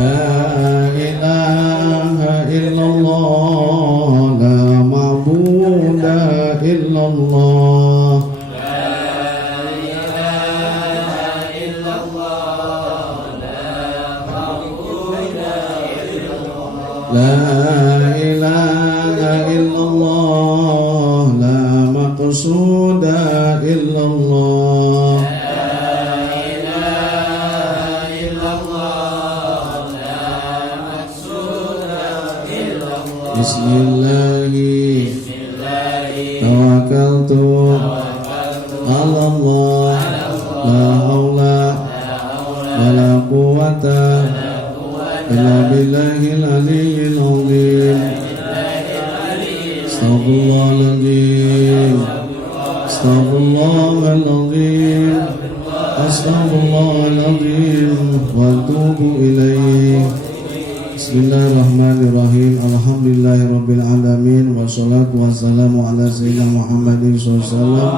ilaha illallah, la ma'budu illallah, la ilaha illallah, la maqsuda illallah, bismillahi tawakkaltu ala Allah, la haula wala quwwata illa billahil aliyyil azim. Astaghfirullahaladzim, astaghfirullahaladzim, astaghfirullahaladzim wa atubu ilaih. Bismillahirrahmanirrahim. Alhamdulillahirabbil alamin, wassalatu wassalamu ala sayyidina Muhammadin sallallahu alaihi wasallam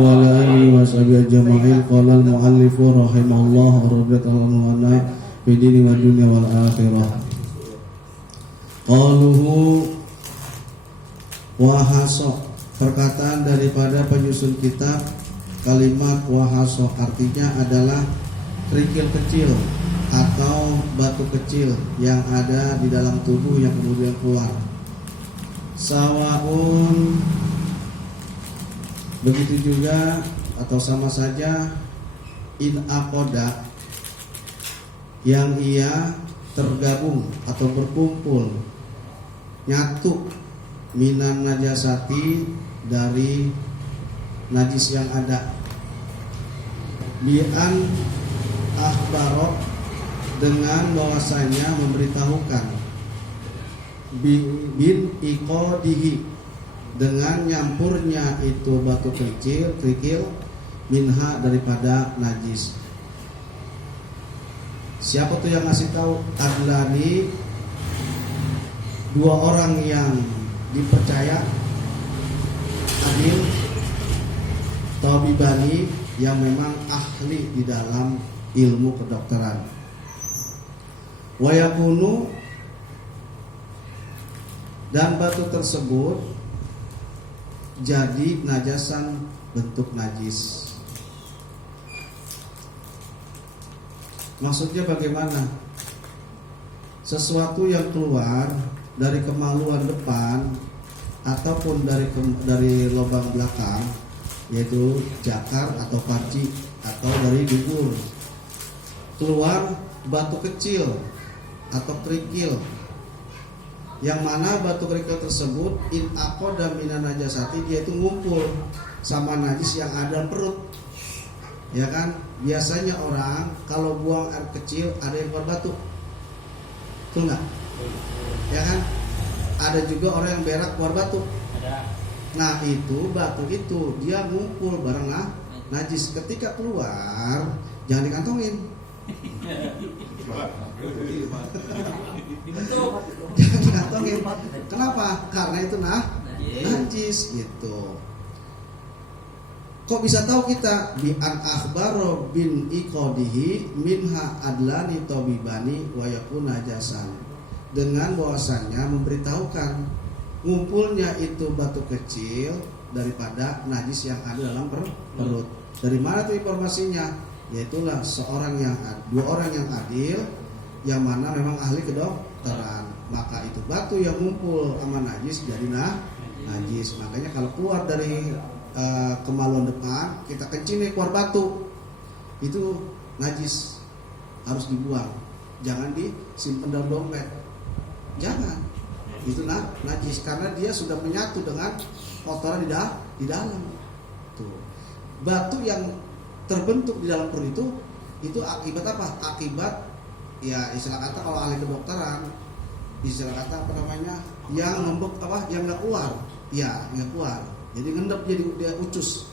wa ala alihi washabihi ajma'in. Qala al-muallif rahimahullah radhiyallahu anhu fi dini wa dunya wal akhirah. Qaluhu wahaso, perkataan daripada penyusun kitab. Kalimat wahaso artinya adalah kerikil kecil atau batu kecil yang ada di dalam tubuh yang kemudian keluar. Sawaun, begitu juga atau sama saja, in aqoda, yang ia tergabung atau berkumpul, nyatu, minan najasati, dari najis yang ada, bi'an akhbarok, dengan bahwasanya memberitahukan, bin iqodihi, dengan nyampurnya itu batu kerikil minha, daripada najis. Siapa tuh yang ngasih tahu? Adlani, dua orang yang dipercaya, adil, tabibani, yang memang ahli di dalam ilmu kedokteran. Wayakunu, dan batu tersebut jadi najasan, bentuk najis. Maksudnya bagaimana? Sesuatu yang keluar dari kemaluan depan ataupun dari lubang belakang, yaitu jakar atau panci atau dari dubur, keluar batu kecil atau kerikil, yang mana batu kerikil tersebut in aqoda minan najasati, dia itu ngumpul sama najis yang ada perut. Ya kan, biasanya orang kalau buang air kecil ada yang keluar batu, betul nggak? Ya kan, ada juga orang yang berak keluar batu. Nah itu batu itu dia ngumpul bareng najis. Ketika keluar jangan dikantongin. Jangan dikantongin. Kenapa? Karena itu najis gitu. Kok bisa tahu kita? Bi an akhbaro bin iqodihi minha adlani tabibani wa yakun najasan, dengan bahwasannya memberitahukan ngumpulnya itu batu kecil daripada najis yang ada dalam perut. Dari mana tuh informasinya? Yaitulah dua orang yang adil, yang mana memang ahli kedokteran. Maka itu batu yang ngumpul sama najis jadi najis. Makanya kalau keluar dari kemaluan depan, kita kencing nih keluar batu, itu najis, harus dibuang. Jangan disimpan dalam dompet, jangan. Itu najis karena dia sudah menyatu dengan kotoran di dalam. Tuh. Batu yang terbentuk di dalam perut itu akibat apa? Akibat, ya istilah kata kalau ahli kedokteran, istilah kata apa namanya? Yang ngembek apa? Yang nggak keluar, ya nggak keluar. Jadi ngendap, jadi dia ucus,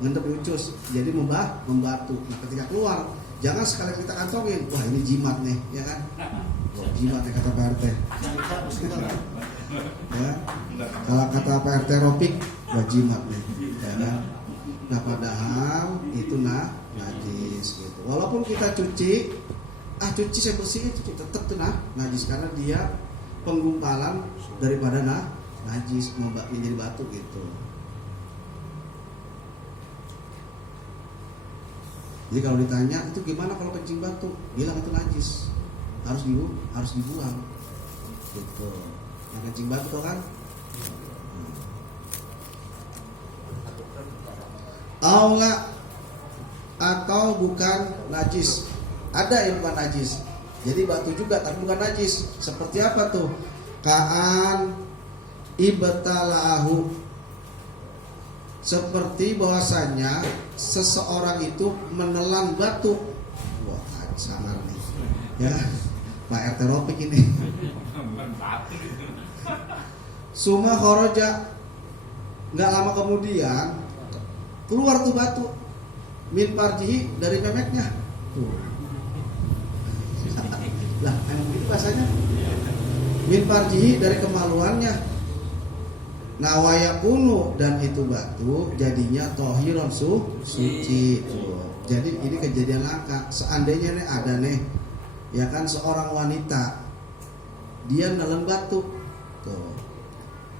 ngendap ucus, jadi membatu. Nah ketika keluar, jangan sekali kita kantongin. Wah ini jimat nih, ya kan? Wah, jimat nih kata Pak RT. Ya, kalau kata Pak RT ropik, wah jimat nih. Ya kan? Nah padahal itu najis gitu. Walaupun kita cuci, cuci saya bersihin, cuci tetap tuh najis karena dia penggumpalan daripada najis menjadi batu gitu. Jadi kalau ditanya itu gimana kalau kencing batu, bilang itu najis, harus dibuang gitu. Yang kencing batu tuh kan aula atau bukan najis. Ada yang bukan najis, jadi batu juga tapi bukan najis. Seperti apa tuh? Kaan ibtalahu, seperti bahwasanya seseorang itu menelan batu. Wah, sangat nih ya, Pak RT Ropik ini. Suma khoroja, nggak lama kemudian keluar tuh batu min farjihi, dari memeknya tuh. Lah, emang begitu bahasanya. Min farjihi, dari kemaluannya. Nawayakunu, dan itu batu jadinya tohiron suci tuh. Jadi ini kejadian langka. Seandainya nih ada nih, ya kan, seorang wanita dia nelen batu tuh,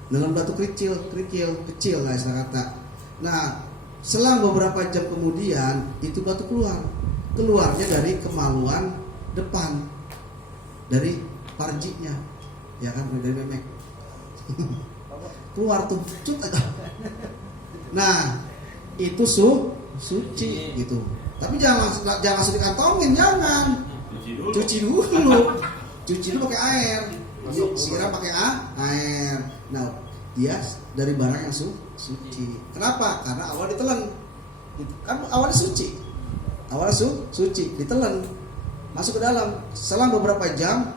nelen batu kecil lah istilah kata. Nah, selang beberapa jam kemudian itu batu keluarnya dari kemaluan depan, dari parjinya, ya kan, dari memek. Keluar tuh, cut aja. Nah, itu suci gitu. Tapi jangan langsung dikantongin, jangan. Cuci dulu pakai air. Siram pakai air. Nah, dia dari barang yang suci. Kenapa? Karena awal ditelan. Kan awalnya suci. Suci, ditelan. Masuk ke dalam. Selang beberapa jam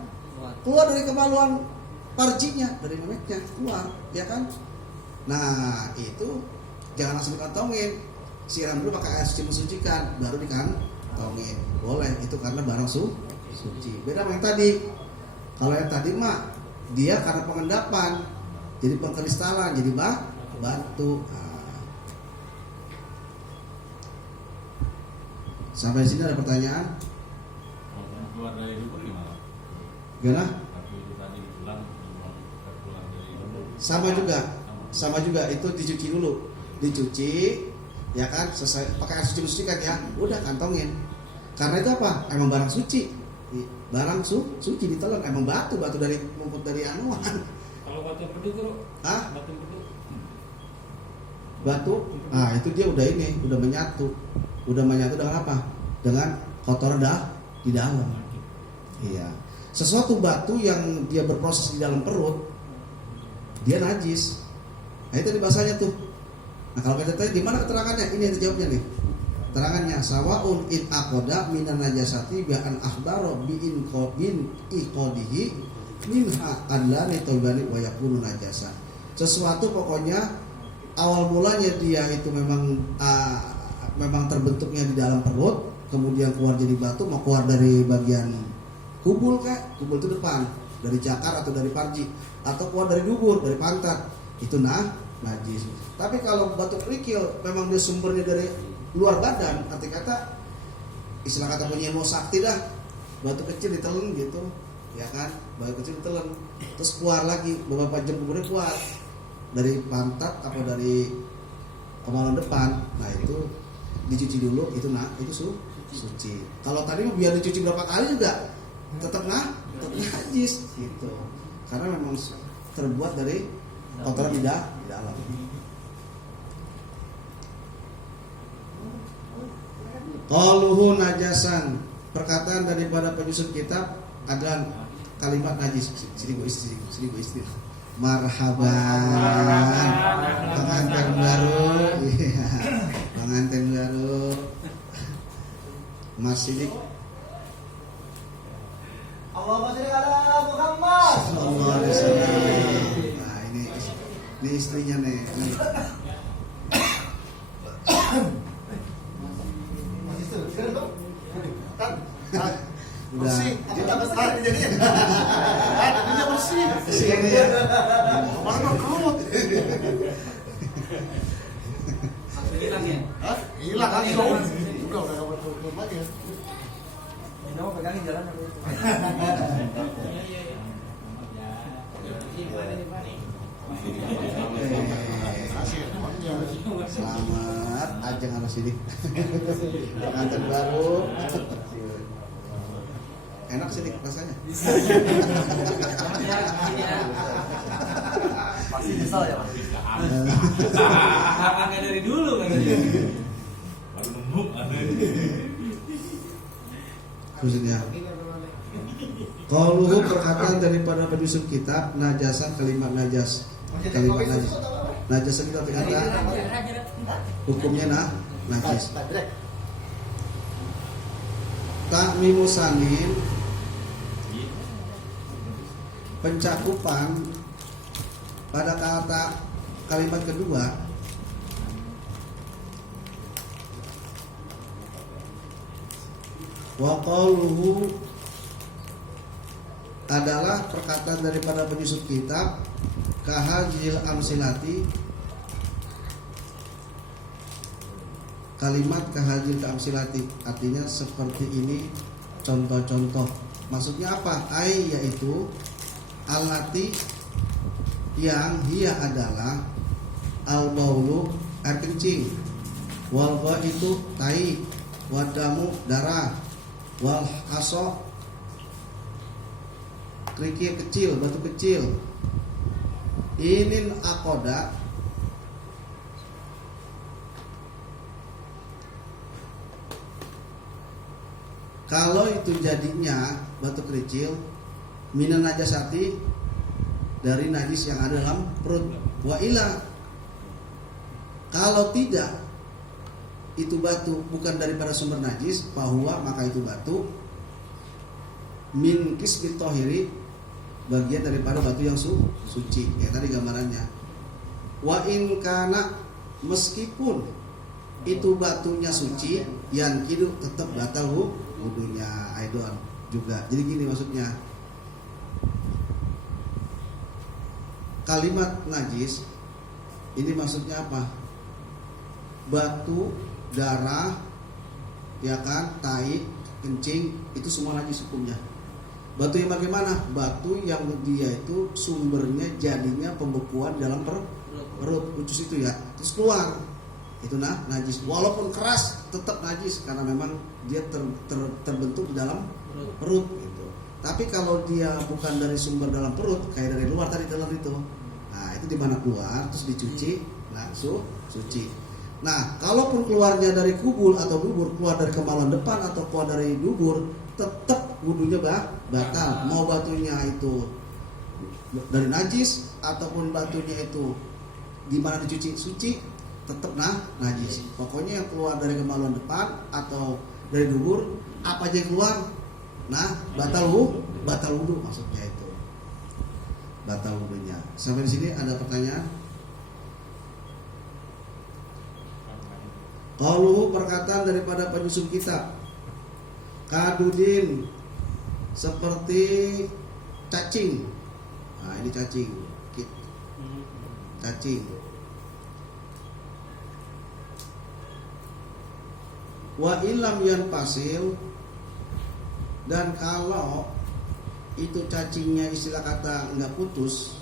keluar dari kemaluan parjinya, dari memeknya keluar, ya kan? Nah, itu jangan langsung dikantongin. Siram dulu pakai air suci mensucikan, baru dikantongin. Boleh, itu karena barang suci. Beda sama yang tadi. Kalau yang tadi mah dia karena pengendapan, jadi pengkristalan, jadi batu. Nah. Sampai sini ada pertanyaan? Keluar dari dubur gimana? Gimana? Sama juga itu dicuci dulu, ya kan, selesai pakai air suci mensucikan ya, udah kantongin. Karena itu apa? Emang barang suci, suci ditelan, emang batu dari rumput dari anuan. Kalau batu empedu tuh? Batu empedu. Batu, itu dia udah menyatu dengan apa? Dengan kotoran di dalam. Iya. Sesuatu batu yang dia berproses di dalam perut, dia najis. Nah, itu di bahasanya tuh. Nah, kalau kita tanya di mana keterangannya? Ini yang dijawabnya nih. Keterangannya sawaun in aqoda minan najasati bi an akhbaro bi in qobin iqodihi minha allani tawbani wa yakunu najasa. Sesuatu pokoknya awal mulanya dia itu memang terbentuknya di dalam perut, kemudian keluar jadi batu, mau keluar dari bagian kubul itu depan, dari cakar atau dari parji, atau keluar dari dubur, dari pantat, itu najis. Tapi kalau batu kerikil memang dia sumbernya dari luar badan, arti kata istilah kata punya ilmu sakti dah, batu kecil ditelan gitu, ya kan, batu kecil ditelan, terus keluar lagi beberapa jam kemudian keluar dari pantat atau dari kemaluan depan. Nah, itu dicuci dulu, itu suci. Kalau tadi biar dicuci berapa kali juga tetap najis gitu, karena memang terbuat dari kotoran di dalam. Qaluhu najasan, perkataan daripada penyusun kitab adalah kalimat najis. Sini gue istri. Marhaban, pengantin baru, iya, pengantin baru, Mas Sidik. Allahumma sholli ala Muhammad. Sallallahu alaihi wasallam. Nah, ini istrinya nih. Bersih, kita besar jadinya. Jadinya bersih. Sini ya. Mana kerut? Hilang ya? Hilang langsung. Udah enggak kerut lagi ya. Ini mau pegangin jalan apa? Selamat ajeng anak sidik. Pengantin baru. Enak sidik rasanya. Pasti nyesel ya Mas. Kakak dari dulu kan dia. Baru nemu ada. Khususnya. Qauluhu perkataan daripada penyusun kitab najasan kalimat najas. Kalimat najis. Najas itu artinya hukumnya najis. Ta'mimu sanin pencakupan pada kata kalimat kedua wa qauluhu adalah perkataan daripada penyusun kitab kahajil amsilati kalimat kahajil amsilati artinya seperti ini contoh-contoh. Maksudnya apa? Ai yaitu alati yang dia adalah al-baulu air kencing, wal itu tai, wadamu darah, wal aso kerikil kecil, batu kecil. Inin akoda kalau itu jadinya batu kerikil minan najasati dari najis yang ada dalam perut. Wa ila kalau tidak itu batu bukan daripada sumber najis, bahwa maka itu batu min kisbit tohiri bagian daripada batu yang suci. Ya tadi gambarannya. Wa in kana meskipun itu batunya suci, yang kidu tetap batal wudunya aidon juga. Jadi gini maksudnya. Kalimat najis ini maksudnya apa? Batu, darah, ya kan, tai, kencing itu semua najis hukumnya. Batu yang bagaimana? Batu yang dia itu sumbernya jadinya pembekuan dalam perut ucus itu ya, terus keluar itu najis. Walaupun keras tetap najis karena memang dia terbentuk di dalam perut gitu. Tapi kalau dia bukan dari sumber dalam perut, kayak dari luar tadi dalam itu, nah itu di mana keluar terus dicuci langsung suci. Nah kalaupun keluarnya dari kubul atau dubur, keluar dari kemaluan depan atau keluar dari dubur, tetap wudunya batal. Mau batunya itu dari najis ataupun batunya itu di mana dicuci suci, tetap najis. Pokoknya yang keluar dari kemaluan depan atau dari dubur, apa aja yang keluar, batal wudu maksudnya itu. Batal wudunya. Sampai di sini ada pertanyaan? Qauluhu perkataan daripada penyusun kitab. Kadudin seperti cacing. Nah, ini cacing. Cacing. Wa ilam yan pasil, dan kalau itu cacingnya istilah kata enggak putus,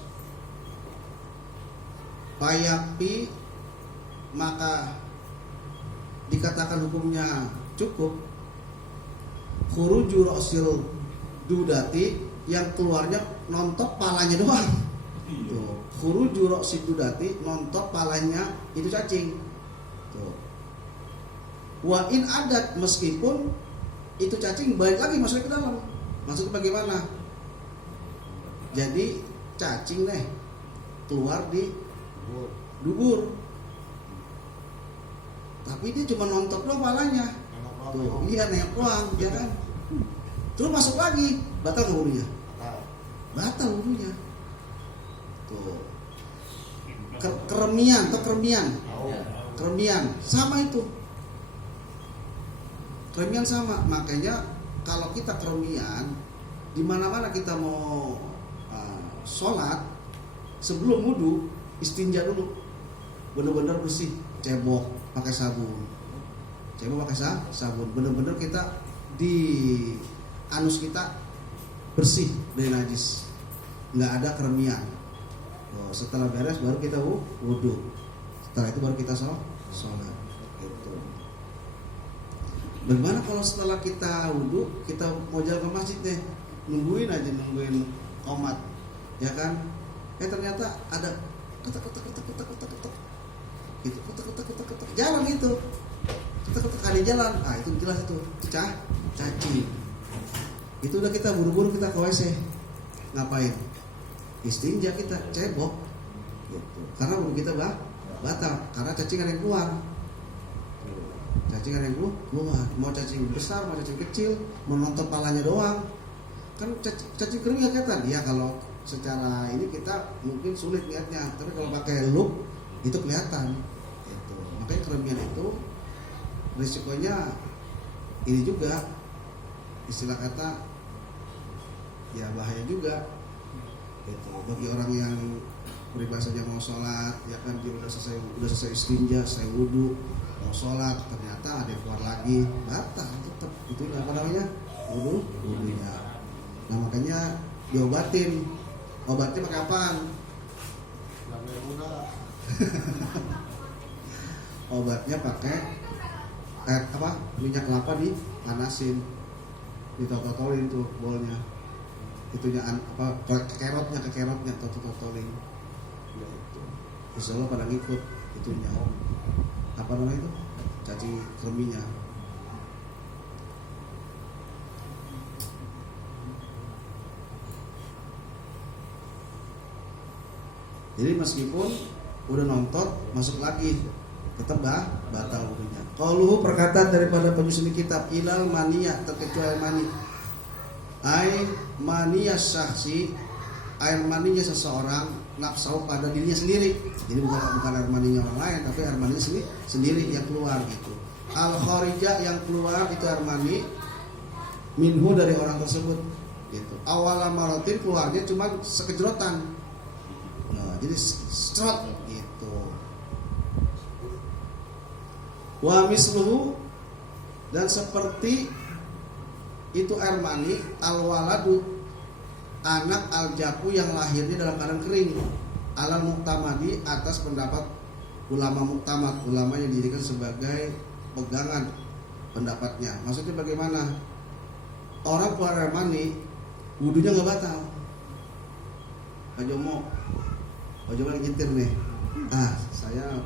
payapi, maka dikatakan hukumnya cukup. Khuruju ra'sil dudati, yang keluarnya nontok palanya doang. Tuh, khuruju ra'sil dudati, nontok palanya itu cacing. Tuh. Wa in adat, meskipun itu cacing balik lagi masuk ke dalam. Maksudnya bagaimana? Jadi cacing nih keluar di dubur, tapi dia cuma nontok doang palanya. Tuh, iya nengok doang, ya kan? Terus masuk lagi, batal nggak wudunya? Batal wudunya. Tuh, keremian atau keremian sama itu. Keremian sama, makanya kalau kita keremian di mana-mana kita mau sholat, sebelum wudu istinja dulu, benar-benar bersih, cebok pakai sabun, benar-benar kita anus kita bersih dari najis, nggak ada keremian. Setelah beres baru kita wudhu. Setelah itu baru kita sholat. Gitu. Bagaimana kalau setelah kita wudhu kita mau jalan ke masjid deh, nungguin qomat, ya kan? Ternyata ada ketek gitu, ketek jalan itu, ketek ada jalan, itu jelas itu cacing. Itu udah kita buru-buru kita ke WC, ngapain? Istinja kita, cebok, gitu. Karena wudhu kita batal, karena cacing ada yang keluar. Cacing ada yang keluar, mau cacing besar, mau cacing kecil, mau nonton palanya doang. Kan cacing kering nggak kelihatan. Ya kalau secara ini kita mungkin sulit lihatnya, tapi kalau pakai loop itu kelihatan. Gitu. Makanya keremian itu risikonya ini juga, istilah kata ya bahaya juga. Gitu. Bagi orang yang peribahasanya mau sholat, ya kan dia udah selesai istinja, selesai wudhu, mau sholat, ternyata ada yang keluar lagi, batal tetap. Itu apa namanya? Wudhunya. Nah makanya diobatin. Obatnya pakai apaan? Obatnya pakai minyak kelapa dipanasin, ditotolin tuh bolnya. Itunya kerotnya totolin. Ya itu. Insya Allah pada ngikut itunya. Apa namanya itu? Cacing kreminya. Jadi meskipun udah nonton masuk lagi tetap batal wudhunya. Qauluhu perkataan daripada penyusun kitab ilal maniyah terkecuali mani. Ai maniyah syakhsi, air maninya seseorang nafsu pada dirinya sendiri. Jadi bukan air maninya orang lain, tapi air maninya sendiri yang keluar gitu. Al kharijah yang keluar itu air mani minhu dari orang tersebut gitu. Awal maratin keluarnya cuma sekejrotan. Nah, jadi strot gitu. Wa misluhu dan seperti itu air mani al-waladu anak al-jaku yang lahirnya dalam keadaan kering alal muktamadi atas pendapat ulama muktamad, ulama yang dijadikan sebagai pegangan pendapatnya. Maksudnya bagaimana? Orang keluar air mani wudunya nggak batal. Pak Jomo lagi nyetir nih. Saya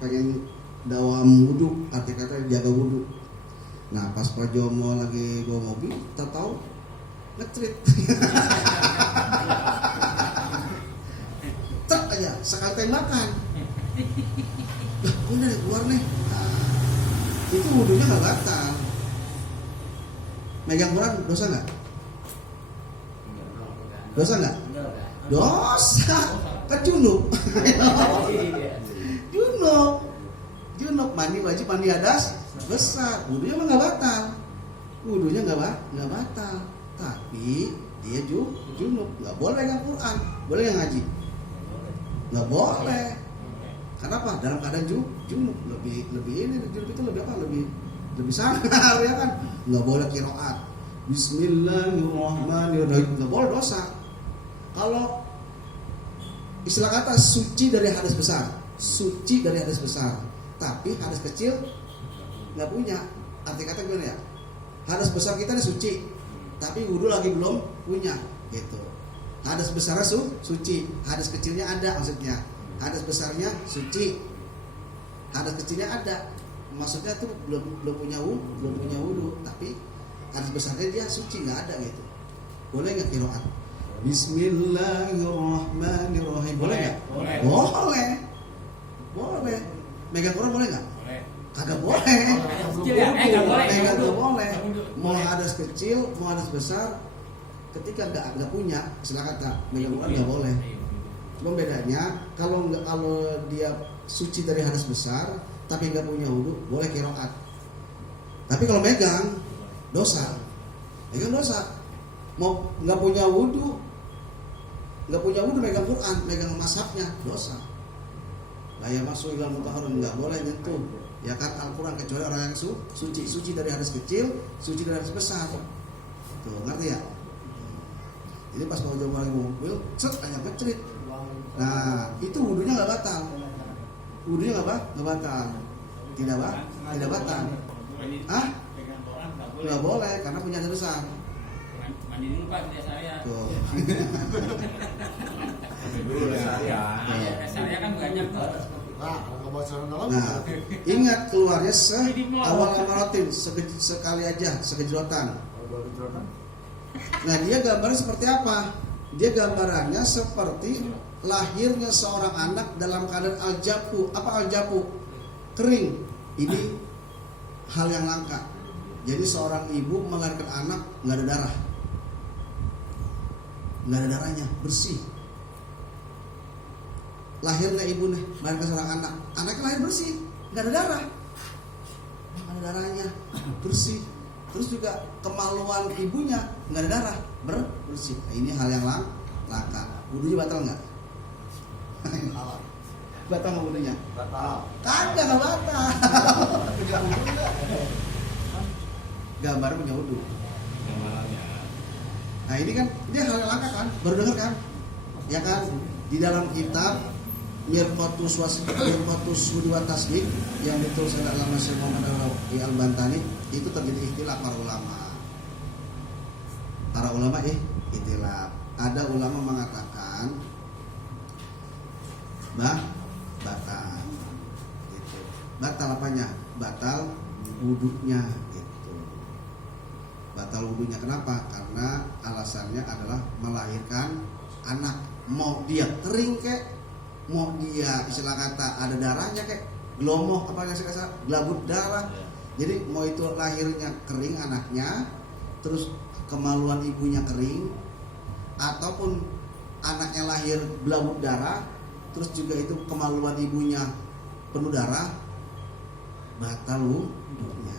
pengen dawam wudu, arti kata jaga wudu. Nah pas Pak Jomo lagi bawa mobil, tahu ngetrit. Tek aja, sekali tembakan. Lah, udah keluar nih. Itu wudunya nggak batal. Megang Quran dosa nggak? Dosa nggak? Dosa. Kan junub. Junub mandi wajib mandi hadas besar. Wudunya mah nggak batal. Wudunya nggak batal. Tapi dia junub, nggak boleh pegang Quran, boleh yang ngaji, nggak boleh. Kenapa? Dalam keadaan junub lebih ini junub itu lebih apa? Lebih sangar ya kan? Nggak boleh qiraat. Bismillahirrahmanirrahim, nggak boleh dosa. Kalau istilah kata suci dari hadas besar, tapi hadas kecil nggak punya. Arti kata gimana ya? Hadas besar kita ini suci, tapi wudu lagi belum punya gitu. Hadas besarnya suci, hadas kecilnya ada maksudnya. Hadas besarnya suci, hadas kecilnya ada. Maksudnya tuh belum punya wudu, tapi hadas besarnya dia suci nggak ada gitu. Boleh nggak qiraat? Bismillahirrahmanirrahim. Boleh nggak? Boleh. Megang Quran boleh nggak? Kagak boleh. Megang nggak boleh. Mau hadas kecil, mau hadas besar, ketika nggak punya, istilah kata megang Quran nggak boleh. Cuma bedanya kalau dia suci dari hadas besar, tapi nggak punya wudu, boleh qiraat. Tapi kalau megang dosa. Mau nggak punya wudu megang Quran, megang mashafnya dosa. Lah ya masuk ilal mutahharun, nggak boleh nyentuh ya kan Al-Quran kecuali orang yang suci dari hadas kecil, suci dari hadas besar. Tuh, ngerti ya? Jadi pas mau jauh lagi mobil, set hanya kecerit. Nah, itu wudunya nggak batal. Wudunya nggak batal. Tidak batal. Ah? Nggak boleh karena punya dosa. Mandi dulu Pak, tidak saya. Tuh. Dulu saya. Saya kan banyak tuh. Nah, kalau nggak bawa celana dalam, Nah, ingat keluarnya awal amaratin sekali aja, sekejrotan. kalau bawa celana, Nah, dia gambarnya seperti apa? Dia gambarannya seperti lahirnya seorang anak dalam keadaan aljapu. Apa aljapu? Kering. Ini hal yang langka. Jadi seorang ibu melahirkan anak nggak ada darah, nggak ada darahnya, bersih. Lahirnya ibu nih melahirkan seorang anak, anaknya lahir bersih, nggak ada darah, nggak ada darahnya, bersih. Terus juga kemaluan ibunya nggak ada darah, bersih. Nah, ini hal yang langka. Wudunya batal nggak? alat. Batal nggak wudunya? Batal. Kagak nggak batal. Tidak umum enggak? Gambar punya wudu. Gambarannya. Nah ini kan dia hal yang langka kan, baru dengar kan? Ya kan? Di dalam kitab Mirqatus Wudi wa Tasbih yang ditulis oleh Allama Syekh Muhammad Al-Bantani, itu terjadi ikhtilaf para ulama. Para ulama ikhtilaf. Ada ulama mengatakan batal. Gitu. Batal apanya? Batal wudunya gitu. Batal wudunya kenapa? Karena alasannya adalah melahirkan anak. Mau dia kering kek, mau dia istilah kata ada darahnya kek, gelomoh apa yang saya kata, gelabut darah. Jadi mau itu lahirnya kering anaknya, terus kemaluan ibunya kering, ataupun anaknya lahir gelabut darah, terus juga itu kemaluan ibunya penuh darah, batal wudunya.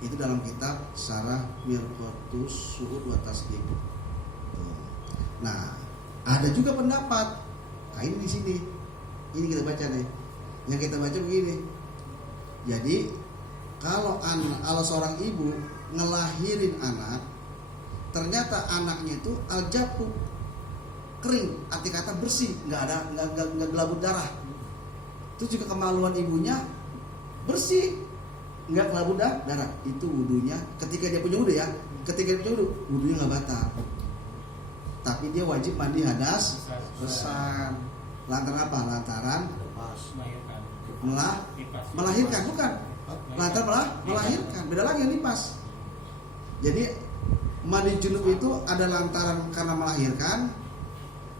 Itu dalam kitab Syarah Mirqatus wa Tasbih. Nah, ada juga pendapat. Nah, ini di sini. Ini kita baca nih. Yang kita baca begini. Jadi, kalau seorang ibu ngelahirin anak, ternyata anaknya itu aljapu, kering, arti kata bersih, nggak gelabut darah. Itu juga kemaluan ibunya bersih, nggak gelabut darah. Itu wudunya. Ketika dia punya wudu ya, ketika dia punya wudu, wudunya nggak batal. Tapi dia wajib mandi hadas besar. Lantaran apa? Lantaran melahirkan, bukan? Lantaran melahirkan. Beda lagi ini pas. Jadi mandi junub itu ada lantaran karena melahirkan,